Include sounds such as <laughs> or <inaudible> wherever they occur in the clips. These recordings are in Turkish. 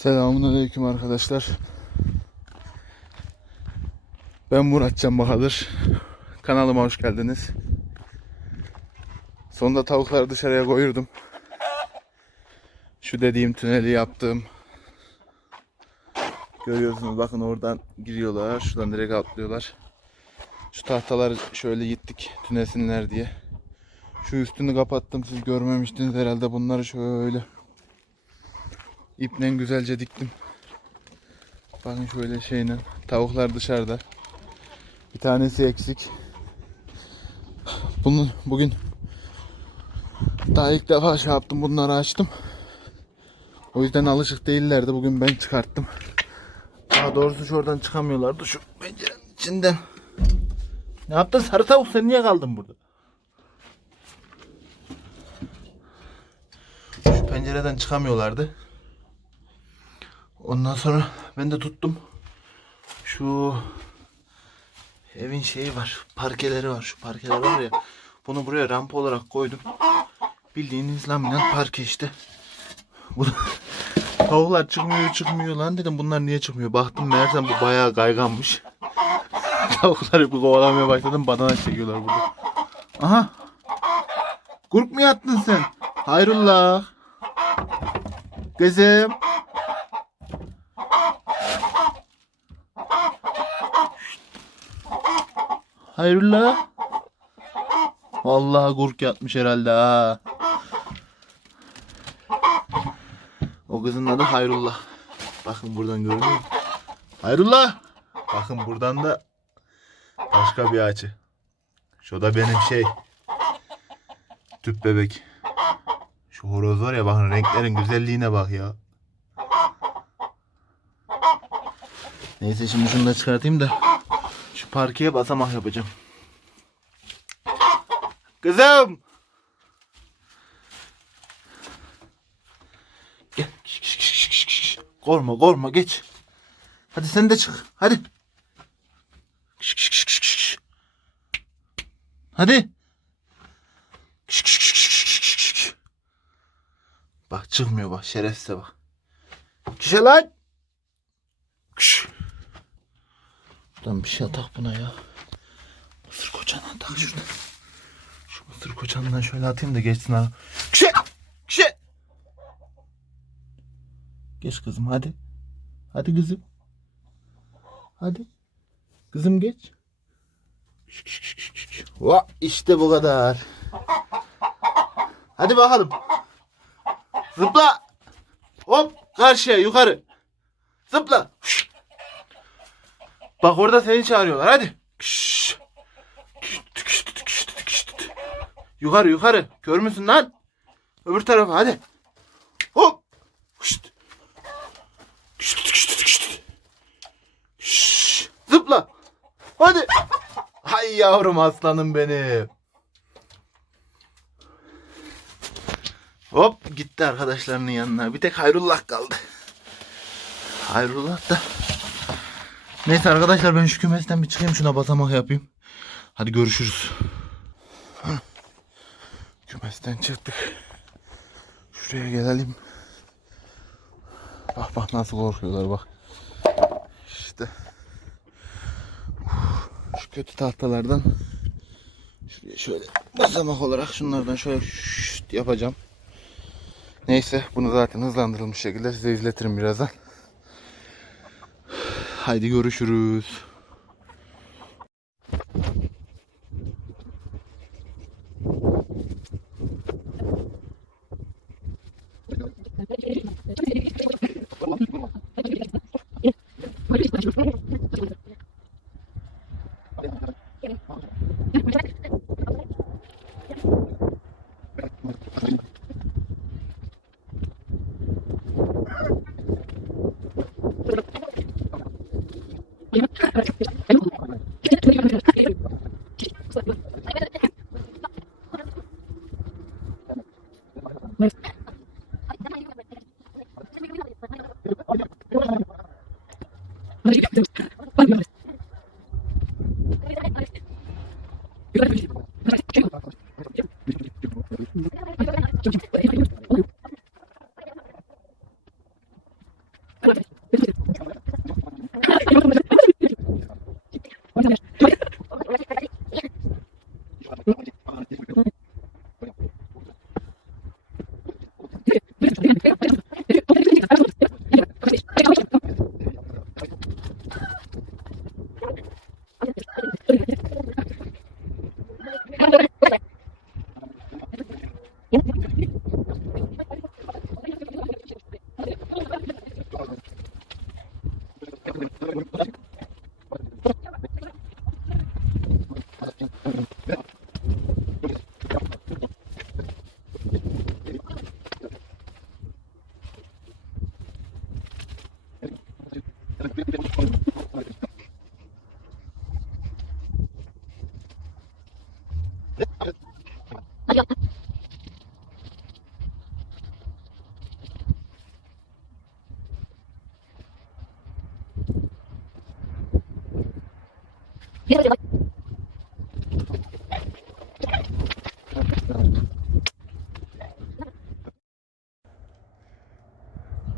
Selamun Aleyküm arkadaşlar. Ben Muratcan Bahadır. Kanalıma hoş geldiniz. Sonunda tavukları dışarıya koyurdum. Şu dediğim tüneli yaptım. Görüyorsunuz bakın oradan giriyorlar. Şuradan direkt atlıyorlar. Şu tahtalar şöyle gittik tünesinler diye. Şu üstünü kapattım siz görmemiştiniz herhalde bunları şöyle İple güzelce diktim. Bakın şöyle şeyle. Tavuklar dışarıda. Bir tanesi eksik. Bunu bugün daha ilk defa şey yaptım. Bunları açtım. O yüzden alışık değillerdi. Bugün ben çıkarttım. Daha doğrusu şuradan çıkamıyorlardı. Şu pencerenin içinden. Ne yaptın sarı tavuk? Sen niye kaldın burada? Şu pencereden çıkamıyorlardı. Ondan sonra ben de tuttum. Şu evin şeyi var. Parkeleri var. Şu parkeler var ya. Bunu buraya rampa olarak koydum. Bildiğiniz laminat parke işte. Bu Tavuklar çıkmıyor çıkmıyor lan dedim bunlar niye çıkmıyor. Baktım meğersem bu bayağı kayganmış. <laughs> Tavukları bir kovalamaya başladım badana çekiyorlar burada. Aha. Kurk mu yattın sen? Hayrullah. Kızım. Hayrola? Vallahi gurk yatmış herhalde ha. O kızın adı Hayrullah. Bakın buradan görünüyor? Hayrullah. Bakın buradan da başka bir açı. Şu da benim şey. Tüp bebek. Şu horoz var ya bakın renklerin güzelliğine bak ya. Neyse şimdi şunu da çıkartayım da parkeye basamak yapacağım. Kızım. Gel. Korkma korkma geç. Hadi sen de çık. Hadi. Hadi. Bak çıkmıyor bak şerefsize bak. Kişe lan. Kış. Buradan bir şey atak buna ya. Mısır koçandan tak şuradan. Şu mısır koçandan şöyle atayım da geçsin ha. Kişe. Kişe. Geç kızım hadi. Hadi kızım. Hadi. Kızım geç. Va işte bu kadar. Hadi bakalım. Zıpla. Hop karşıya yukarı. Zıpla. Şşt. Bak orada seni çağırıyorlar hadi. Yukarı yukarı. Kör müsün lan? Öbür tarafa hadi. Hop. Zıpla. Hadi. Hay yavrum aslanım benim. Hop gitti arkadaşlarının yanına. Bir tek Hayrullah kaldı. Hayrullah da. Neyse arkadaşlar ben şu kümesten bir çıkayım şuna basamak yapayım. Hadi görüşürüz. Kümesten çıktık. Şuraya gelelim. Bak bak nasıl korkuyorlar bak. İşte. Şu kötü tahtalardan şuraya şöyle basamak olarak şunlardan şöyle şşt yapacağım. Neyse bunu zaten hızlandırılmış şekilde size izletirim birazdan. Haydi görüşürüz. Thank.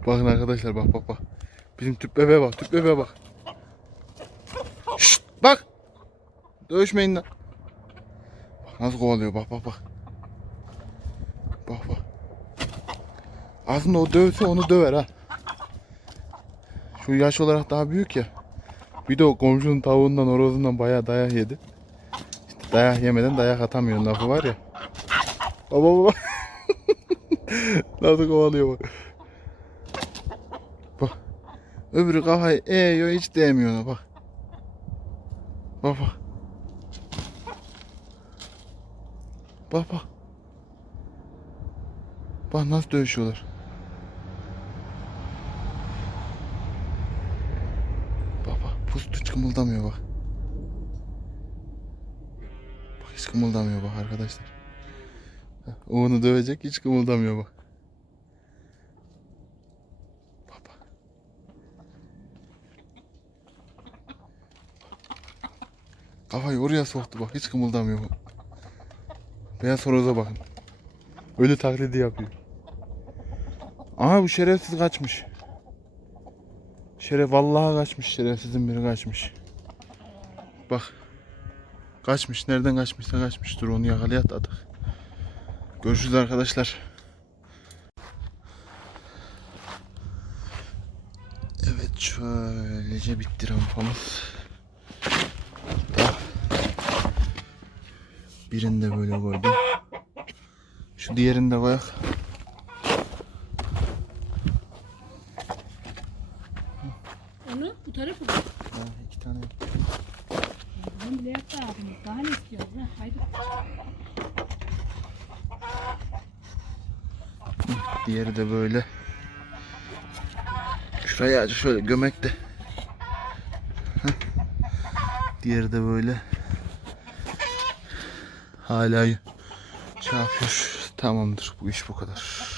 Bakın arkadaşlar bak bak bak. Bizim tüp bebeğe bak tüp bebeğe bak. Şşt bak. Dövüşmeyin lan. Bak nasıl kovalıyor bak bak bak. Bak bak. Aslında o dövse onu döver ha. Şu yaş olarak daha büyük ya. Bir de o komşunun tavuğundan horozundan bayağı dayak yedi. İşte dayak yemeden dayak atamıyorsun lafı var ya. Baba baba. <laughs> Nasıl kovalıyor bak. Bak. Öbürü kafayı eğiyor hiç değmiyor. Bak bak. Bak bak. Bak nasıl dövüşüyorlar. Bak bak pustu hiç kımıldamıyor bak. Bak hiç kımıldamıyor bak arkadaşlar. O onu dövecek hiç kımıldamıyor bak. Bak. Kafayı oraya soktu bak hiç kımıldamıyor bak. Beyaz horoza bakın. Ölü taklidi yapıyor. Aha bu şerefsiz kaçmış. Şeref vallahi kaçmış şerefsizin biri kaçmış. Bak. Kaçmış. Nereden kaçmışsa kaçmış. Dur onu yakalayatladık. Görüşürüz arkadaşlar. Evet şöylece bitti rampamız. Da. Birini de böyle koydum. Şu diğerini de koyak. Onu bu tarafa bak. Ha, iki tane. Ben bile yaptı abimiz. Daha ne istiyoruz ha? Haydi. Diğeri de böyle. Şuraya acı şöyle gömek de. Heh. Diğeri de böyle. Hala yapıyor. Tamamdır bu iş bu kadar.